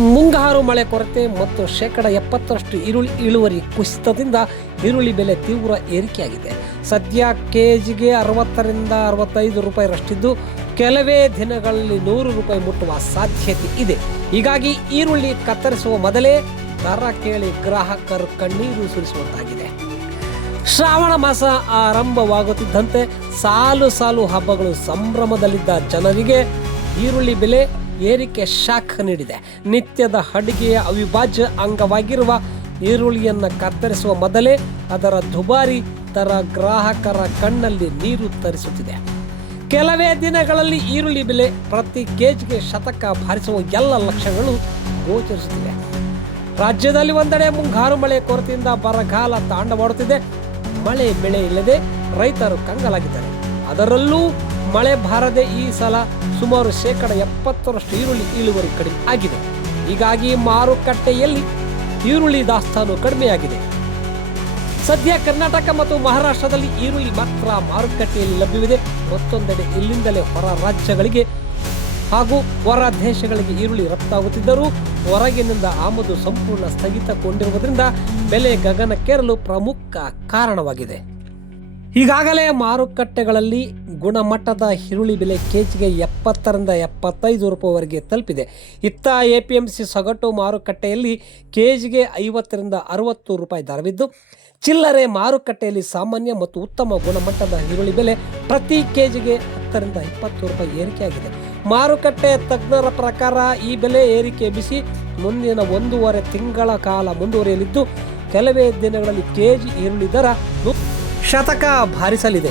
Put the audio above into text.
ಮುಂಗಾರು ಮಳೆ ಕೊರತೆ ಮತ್ತು ಶೇಕಡ 70ರಷ್ಟು ಈರುಳ್ಳಿ ಇಳುವರಿ ಕುಸಿತದಿಂದ ಈರುಳ್ಳಿ ಬೆಲೆ ತೀವ್ರ ಏರಿಕೆಯಾಗಿದೆ. ಸದ್ಯ ಕೆಜಿಗೆ 60ರಿಂದ 65 ರೂಪಾಯಿರಷ್ಟಿದ್ದು ಕೆಲವೇ ದಿನಗಳಲ್ಲಿ 100 ರೂಪಾಯಿ ಮುಟ್ಟುವ ಸಾಧ್ಯತೆ ಇದೆ. ಹೀಗಾಗಿ ಈರುಳ್ಳಿ ಕತ್ತರಿಸುವ ಮೊದಲೇ ದರ ಕೇಳಿ ಗ್ರಾಹಕರು ಕಣ್ಣೀರು ಸುರಿಸುವಂತಾಗಿದೆ. ಶ್ರಾವಣ ಮಾಸ ಆರಂಭವಾಗುತ್ತಿದ್ದಂತೆ ಸಾಲು ಸಾಲು ಹಬ್ಬಗಳು ಸಂಭ್ರಮದಲ್ಲಿದ್ದ ಜನರಿಗೆ ಈರುಳ್ಳಿ ಬೆಲೆ ಏರಿಕೆ ಶಾಕ್ ನೀಡಿದೆ. ನಿತ್ಯದ ಅಡುಗೆಯ ಅವಿಭಾಜ್ಯ ಅಂಗವಾಗಿರುವ ಈರುಳ್ಳಿಯನ್ನು ಕತ್ತರಿಸುವ ಮೊದಲೇ ಅದರ ದುಬಾರಿ ದರ ಗ್ರಾಹಕರ ಕಣ್ಣಲ್ಲಿ ನೀರು ತರಿಸುತ್ತಿದೆ. ಕೆಲವೇ ದಿನಗಳಲ್ಲಿ ಈರುಳ್ಳಿ ಬೆಲೆ ಪ್ರತಿ ಕೆಜಿಗೆ ಶತಕ ಬಾರಿಸುವ ಎಲ್ಲ ಲಕ್ಷಣಗಳು ಗೋಚರಿಸುತ್ತಿವೆ. ರಾಜ್ಯದಲ್ಲಿ ಒಂದೆಡೆ ಮುಂಗಾರು ಮಳೆ ಕೊರತೆಯಿಂದ ಬರಗಾಲ ತಾಂಡವಾಡುತ್ತಿದೆ. ಮಳೆ ಬೆಳೆ ಇಲ್ಲದೆ ರೈತರು ಕಂಗಾಲಾಗಿದ್ದಾರೆ. ಅದರಲ್ಲೂ ಮಳೆ ಬಾರದೆ ಈ ಸಲ ಸುಮಾರು ಶೇಕಡ 70ರಷ್ಟು ಈರುಳ್ಳಿ ಇಳುವರಿ ಕಡಿಮೆ ಆಗಿದೆ. ಹೀಗಾಗಿ ಮಾರುಕಟ್ಟೆಯಲ್ಲಿ ಈರುಳ್ಳಿ ದಾಸ್ತಾನು ಕಡಿಮೆಯಾಗಿದೆ. ಸದ್ಯ ಕರ್ನಾಟಕ ಮತ್ತು ಮಹಾರಾಷ್ಟ್ರದಲ್ಲಿ ಈರುಳ್ಳಿ ಮಾತ್ರ ಮಾರುಕಟ್ಟೆಯಲ್ಲಿ ಲಭ್ಯವಿದೆ. ಮತ್ತೊಂದೆಡೆ ಇಲ್ಲಿಂದಲೇ ಹೊರ ರಾಜ್ಯಗಳಿಗೆ ಹಾಗೂ ಹೊರ ದೇಶಗಳಿಗೆ ಈರುಳ್ಳಿ ರಫ್ತಾಗುತ್ತಿದ್ದರೂ ಹೊರಗಿನಿಂದ ಆಮದು ಸಂಪೂರ್ಣ ಸ್ಥಗಿತಗೊಂಡಿರುವುದರಿಂದ ಬೆಲೆ ಗಗನಕ್ಕೇರಲು ಪ್ರಮುಖ ಕಾರಣವಾಗಿದೆ. ಈಗಾಗಲೇ ಮಾರುಕಟ್ಟೆಗಳಲ್ಲಿ ಗುಣಮಟ್ಟದ ಈರುಳ್ಳಿ ಬೆಲೆ ಕೆಜಿಗೆ 70ರಿಂದ 75 ರೂಪಾಯಿವರೆಗೆ ತಲುಪಿದೆ. ಇತ್ತ APMC ಸಗಟು ಮಾರುಕಟ್ಟೆಯಲ್ಲಿ ಕೆಜಿಗೆ 50ರಿಂದ 60 ರೂಪಾಯಿ ದರವಿದ್ದು, ಚಿಲ್ಲರೆ ಮಾರುಕಟ್ಟೆಯಲ್ಲಿ ಸಾಮಾನ್ಯ ಮತ್ತು ಉತ್ತಮ ಗುಣಮಟ್ಟದ ಈರುಳ್ಳಿ ಬೆಲೆ ಪ್ರತಿ ಕೆಜಿಗೆ 10ರಿಂದ 20 ರೂಪಾಯಿ ಏರಿಕೆಯಾಗಿದೆ. ಮಾರುಕಟ್ಟೆ ತಜ್ಞರ ಪ್ರಕಾರ ಈ ಬೆಲೆ ಏರಿಕೆ ಬಿಸಿ ಮುಂದಿನ 1.5 ತಿಂಗಳ ಕಾಲ ಮುಂದುವರಿಯಲಿದ್ದು, ಕೆಲವೇ ದಿನಗಳಲ್ಲಿ ಕೆಜಿ ಈರುಳ್ಳಿ ದರ ಶತಕ ಬಾರಿಸಲಿದೆ.